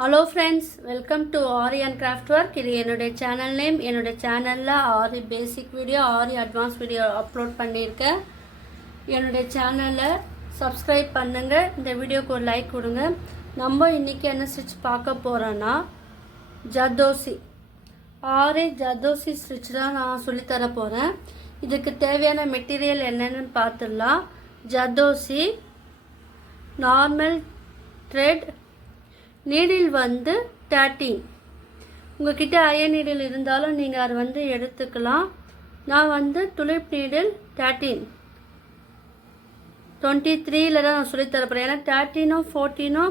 Hello friends, welcome to aari and craft work. இது என்னுடைய channel name. என்னுடைய சேனலில் ஆரி பேசிக் வீடியோ, ஆரி அட்வான்ஸ் வீடியோ அப்லோட் பண்ணியிருக்கேன். என்னுடைய சேனலை சப்ஸ்கிரைப் பண்ணுங்கள். இந்த வீடியோக்கு ஒரு லைக் கொடுங்க. நம்ம இன்றைக்கி என்ன ஸ்டிச் பார்க்க போகிறோன்னா ஜர்தோசி, ஆரி ஜர்தோசி ஸ்டிச் தான் நான் சொல்லித்தர போகிறேன். இதுக்கு தேவையான மெட்டீரியல் என்னென்னு பார்த்துடலாம். ஜர்தோசி, நார்மல் த்ரெட், நீடில் வந்து 13. உங்கள்கிட்ட அயன் நீடில் இருந்தாலும் நீங்கள் அதை வந்து எடுத்துக்கலாம். நான் வந்து துளிப் நீடில் 13 23 தான் நான் சொல்லித்தரப்போகிறேன். ஏன்னா 13 14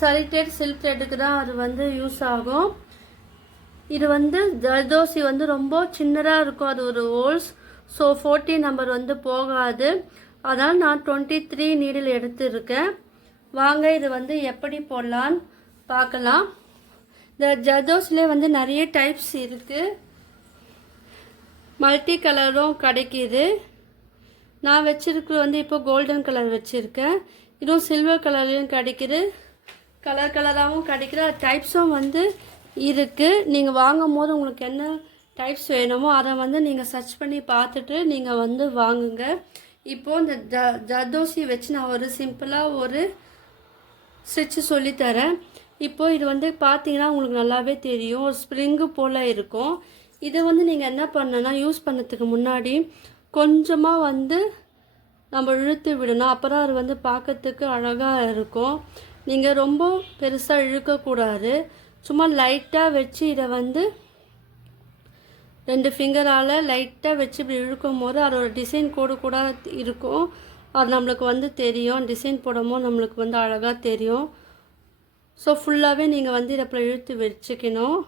சலிட்டட் சில்க் த்ரெட்டுக்கு தான் அது வந்து யூஸ் ஆகும். இது வந்து ஜர்தோசி வந்து ரொம்ப சின்னதாக இருக்கும், அது ஒரு ஹோல்ஸ். ஸோ 14 நம்பர் வந்து போகாது. அதனால் நான் 23 நீடில் எடுத்துருக்கேன். வாங்க இது வந்து எப்படி போடலான்னு பார்க்கலாம். இந்த ஜர்தோஸ்லேயே வந்து நிறைய டைப்ஸ் இருக்குது. மல்டி கலரும் கிடைக்கிது. நான் வச்சுருக்கிறது வந்து இப்போ கோல்டன் கலர் வச்சுருக்கேன். இதுவும் சில்வர் கலர்லேயும் கிடைக்கிது, கலர் கலராகவும் கிடைக்கிற டைப்ஸும் வந்து இருக்குது. நீங்கள் வாங்கும் போது உங்களுக்கு என்ன டைப்ஸ் வேணுமோ அதை வந்து நீங்கள் சர்ச் பண்ணி பார்த்துட்டு நீங்கள் வந்து வாங்குங்க. இப்போது இந்த ஜர்தோசி வச்சு நான் ஒரு சிம்பிளாக ஒரு ஸ்டிச்சு சொல்லித்தரேன். இப்போது இது வந்து பார்த்தீங்கன்னா உங்களுக்கு நல்லாவே தெரியும், ஒரு ஸ்ப்ரிங்கு போல் இருக்கும். இதை வந்து நீங்கள் என்ன பண்ணணும்னா, யூஸ் பண்ணதுக்கு முன்னாடி கொஞ்சமாக வந்து நம்ம இழுத்து விடணும். அப்புறம் அது வந்து பார்க்கறதுக்கு அழகாக இருக்கும். நீங்கள் ரொம்ப பெருசாக இழுக்கக்கூடாது. சும்மா லைட்டாக வச்சு இதை வந்து 2 ஃபிங்கரால் லைட்டாக வச்சு இப்படி இழுக்கும் போது அதோட டிசைன் கோடு கூட இருக்கும். அது நம்மளுக்கு வந்து தெரியும். டிசைன் போடும்போது நம்மளுக்கு வந்து அழகாக தெரியும். ஸோ ஃபுல்லாகவே நீங்கள் வந்து இதை அப்புறம் இழுத்து வச்சுக்கணும்.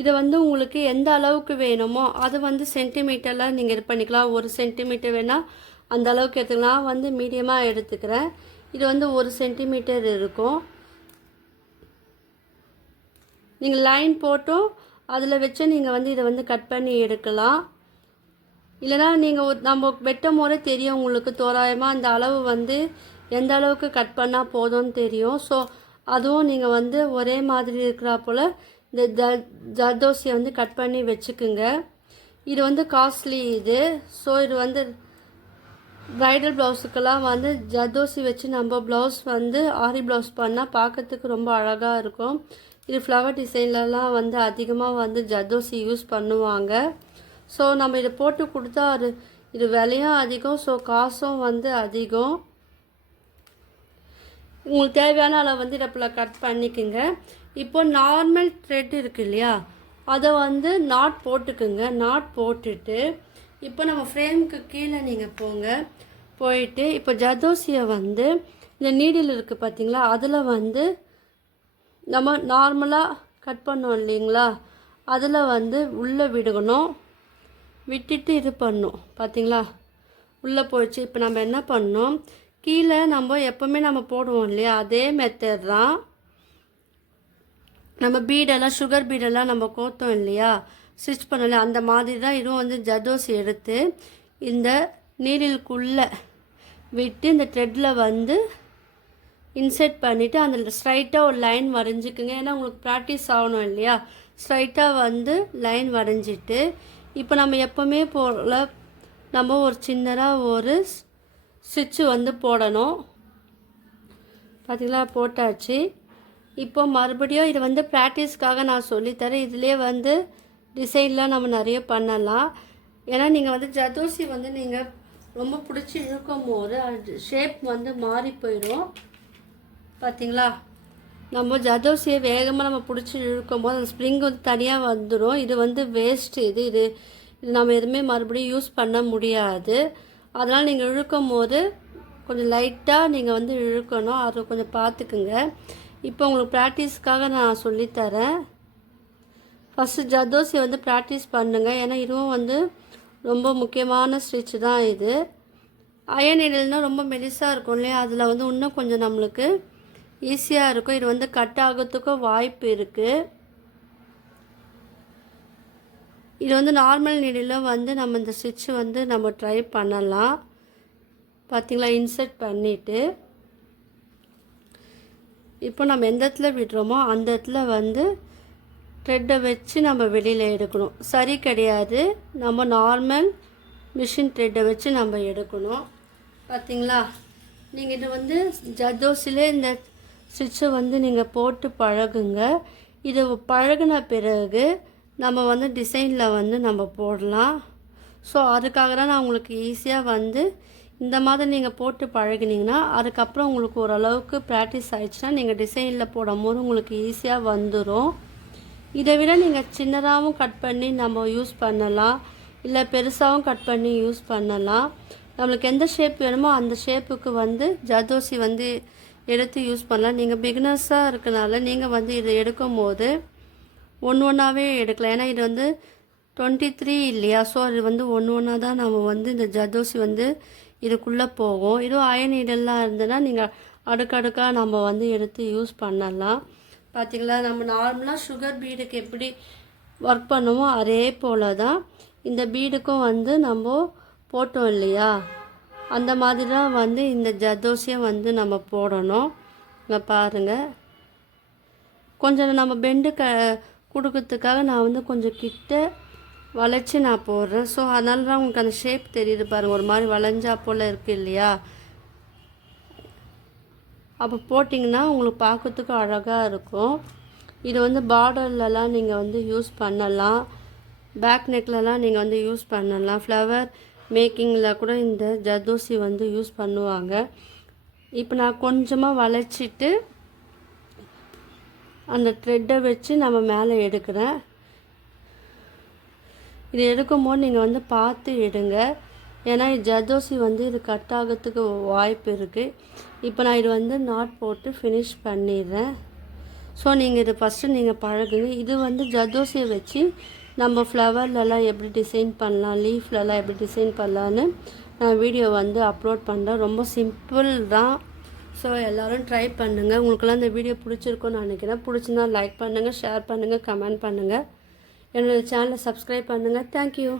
இதை வந்து உங்களுக்கு எந்த அளவுக்கு வேணுமோ அது வந்து சென்டிமீட்டரில் நீங்கள் இது பண்ணிக்கலாம். 1 சென்டிமீட்டர் வேணால் அந்த அளவுக்கு எடுத்துக்கலாம். நான் வந்து மீடியமாக எடுத்துக்கிறேன். இது வந்து 1 சென்டிமீட்டர் இருக்கும். நீங்கள் லைன் போட்டும் அதில் வச்சு நீங்கள் வந்து இதை வந்து கட் பண்ணி எடுக்கலாம். இல்லைனா நீங்கள் நம்ம வெட்டும் போதே தெரியும் உங்களுக்கு தோராயமாக அந்த அளவு வந்து எந்த அளவுக்கு கட் பண்ணால் போதும்னு தெரியும். ஸோ அதுவும் நீங்கள் வந்து ஒரே மாதிரி இருக்கிறா போல் இந்த ஜர்தோசியை வந்து கட் பண்ணி வச்சுக்குங்க. இது வந்து காஸ்ட்லி இது. ஸோ இது வந்து ப்ரைடல் ப்ளவுஸுக்கெல்லாம் வந்து ஜர்தோசி வச்சு நம்ம ப்ளவுஸ் வந்து ஆரி ப்ளவுஸ் பண்ணால் பார்க்கறதுக்கு ரொம்ப அழகாக இருக்கும். இது ஃப்ளவர் டிசைன்லலாம் வந்து அதிகமாக வந்து ஜர்தோசி யூஸ் பண்ணுவாங்க. ஸோ நம்ம இதை போட்டு கொடுத்தா இது விலையும் அதிகம், ஸோ காசும் வந்து அதிகம். உங்களுக்கு தேவையான அளவு வந்து இதை கட் பண்ணிக்கோங்க. இப்போ நார்மல் த்ரெட் இருக்குது இல்லையா, அதை வந்து நாட் போட்டுக்குங்க. நாட் போட்டுட்டு இப்போ நம்ம ஃப்ரேமுக்கு கீழே நீங்கள் போயிட்டு இப்போ ஜர்தோசியை வந்து இந்த நீடில் இருக்குது பார்த்தீங்களா, அதில் வந்து நம்ம நார்மலாக கட் பண்ணோம் இல்லைங்களா, அதில் வந்து உள்ளே விடணும். விட்டுட்டு இது பண்ணணும் பார்த்தீங்களா, உள்ளே போயிடுச்சு. இப்போ நம்ம என்ன பண்ணோம், கீழே நம்ம எப்போவுமே நம்ம போடுவோம் இல்லையா, அதே மெத்தட் தான். நம்ம பீடெல்லாம் சுகர் பீடெல்லாம் நம்ம கோத்தோம் இல்லையா, ஸ்டிச் பண்ணல, அந்த மாதிரி தான் இதுவும் வந்து ஜர்தோசி எடுத்து இந்த நீடிலுக்குள்ளே விட்டு இந்த த்ரெட்டில் வந்து இன்செர்ட் பண்ணிவிட்டு அந்த ஸ்ட்ரைட்டாக ஒரு லைன் வரைஞ்சிக்குங்க. ஏன்னா உங்களுக்கு ப்ராக்டிஸ் ஆகணும் இல்லையா. ஸ்ட்ரைட்டாக வந்து லைன் வரைஞ்சிட்டு இப்போ நம்ம எப்போவுமே போல் நம்ம ஒரு சின்னதாக ஒரு ஸ்டிச்சு வந்து போடணும். பார்த்திங்களா, போட்டாச்சு. இப்போ மறுபடியும் இது வந்து ப்ராக்டிஸ்க்காக நான் சொல்லித்தரேன். இதிலே வந்து டிசைன்லாம் நம்ம நிறைய பண்ணலாம். ஏன்னா நீங்கள் வந்து ஜர்தோசி வந்து நீங்கள் ரொம்ப பிடிச்சி இழுக்கும் போது அது ஷேப் வந்து மாறி போயிடும். பார்த்திங்களா, நம்ம ஜர்தோசியை வேகமாக நம்ம பிடிச்சி இழுக்கும் போது அந்த ஸ்ப்ரிங் வந்து தனியாக வந்துடும். இது வந்து வேஸ்ட்டு. இது நம்ம எதுவுமே மறுபடியும் யூஸ் பண்ண முடியாது. அதனால் நீங்கள் இழுக்கும் போது கொஞ்சம் லைட்டாக நீங்கள் வந்து இழுக்கணும். அதை கொஞ்சம் பார்த்துக்குங்க. இப்போ உங்களுக்கு ப்ராக்டிஸ்க்காக நான் சொல்லித்தரேன். ஃபஸ்ட்டு ஜர்தோசி வந்து ப்ராக்டிஸ் பண்ணுங்கள். ஏன்னா இதுவும் வந்து ரொம்ப முக்கியமான ஸ்டிச் தான் இது. அயன் நீடில்னால் ரொம்ப மெலிசாக இருக்கும் இல்லையா, அதில் வந்து இன்னும் கொஞ்சம் நம்மளுக்கு ஈஸியாக இருக்கும். இது வந்து கட் ஆகிறதுக்கும் வாய்ப்பு இருக்குது. இது வந்து நார்மல் நீடில் வந்து நம்ம இந்த ஸ்டிச் வந்து நம்ம ட்ரை பண்ணலாம். பார்த்தீங்களா, இன்சர்ட் பண்ணிவிட்டு இப்போ நம்ம எந்த இடத்துல விடுறோமோ அந்த இடத்துல வந்து த்ரெட்டை வச்சு நம்ம வெளியில் எடுக்கணும். சரி கிடையாது, நம்ம நார்மல் மிஷின் த்ரெட்டை வச்சு நம்ம எடுக்கணும். பார்த்தீங்களா, நீங்கள் இது வந்து ஜர்தோசிலே இந்த ஸ்டிச்சை வந்து நீங்கள் போட்டு பழகுங்க. இது பழகின பிறகு நம்ம வந்து டிசைனில் வந்து நம்ம போடலாம். ஸோ அதுக்காக தான் நான் உங்களுக்கு ஈஸியாக வந்து இந்த மாதிரி நீங்கள் போட்டு பழகினீங்கன்னா அதுக்கப்புறம் உங்களுக்கு ஓரளவுக்கு ப்ராக்டிஸ் ஆகிடுச்சுன்னா நீங்கள் டிசைனில் போடும் போது உங்களுக்கு ஈஸியாக வந்துடும். இதை விட நீங்கள் சின்னதாகவும் கட் பண்ணி நம்ம யூஸ் பண்ணலாம், இல்லை பெருசாகவும் கட் பண்ணி யூஸ் பண்ணலாம். நம்மளுக்கு எந்த ஷேப் வேணுமோ அந்த ஷேப்புக்கு வந்து ஜர்தோசி வந்து எடுத்து யூஸ் பண்ணலாம். நீங்கள் பிகினர்ஸாக இருக்கனால நீங்கள் வந்து இதை எடுக்கும் போது ஒன்றாவே எடுக்கலாம். ஏன்னா இது வந்து 23 இல்லையா, ஸோ அது வந்து ஒன்றா தான் நம்ம வந்து இந்த ஜர்தோசி வந்து இதுக்குள்ளே போகும். இதுவும் அயன் நீடெல்லாம் இருந்ததுன்னா நீங்கள் அடுக்கடுக்காக நம்ம வந்து எடுத்து யூஸ் பண்ணலாம். பார்த்திங்களா, நம்ம நார்மலாக சுகர் பீடுக்கு எப்படி ஒர்க் பண்ணுமோ அதே போல் தான் இந்த பீடுக்கும் வந்து நம்ம போட்டோம் இல்லையா, அந்த மாதிரி தான் வந்து இந்த ஜர்தோசியை வந்து நம்ம போடணும். இங்கே பாருங்கள், கொஞ்சம் நம்ம பெண்டு கொடுக்கறதுக்காக நான் வந்து கொஞ்சம் கிட்ட வளைச்சி நான் போடுறேன். ஸோ அதனால தான் உங்களுக்கு அந்த ஷேப் தெரியுது பாருங்கள், ஒரு மாதிரி வளைஞ்சா போல் இருக்குது இல்லையா. அப்போ போட்டிங்கன்னா உங்களுக்கு பார்க்கறதுக்கு அழகாக இருக்கும். இது வந்து பார்டர்லலாம் நீங்கள் வந்து யூஸ் பண்ணலாம், பேக் நெக்லலாம் நீங்கள் வந்து யூஸ் பண்ணலாம், ஃப்ளவர் மேக்கிங்கில் கூட இந்த ஜர்தோசி வந்து யூஸ் பண்ணுவாங்க. இப்போ நான் கொஞ்சமாக வளைச்சிட்டு அந்த த்ரெட்டை வச்சு நம்ம மேலே எடுக்கிறேன். இது எடுக்கும்போது நீங்கள் வந்து பார்த்து எடுங்க, ஏன்னா ஜர்தோசி வந்து இது கட் ஆகிறதுக்கு வாய்ப்பு இருக்குது. இப்போ நான் இது வந்து நாட் போட்டு ஃபினிஷ் பண்ணிடுறேன். ஸோ நீங்கள் இது ஃபஸ்ட்டு நீங்கள் பழகுங்க. இது வந்து ஜர்தோசியை வச்சு நம்ம ஃப்ளவர்லலாம் எப்படி டிசைன் பண்ணலாம், லீஃப்லலாம் எப்படி டிசைன் பண்ணலான்னு நான் வீடியோ வந்து அப்லோட் பண்ணுறேன். ரொம்ப சிம்பிள் தான். ஸோ எல்லோரும் ட்ரை பண்ணுங்கள். உங்களுக்கெல்லாம் இந்த வீடியோ பிடிச்சிருக்குன்னு நினைக்கிறேன். பிடிச்சிருந்தா லைக் பண்ணுங்கள், ஷேர் பண்ணுங்கள், கமெண்ட் பண்ணுங்கள். என்னோடய சேனலை சப்ஸ்கிரைப் பண்ணுங்கள். தேங்க்யூ.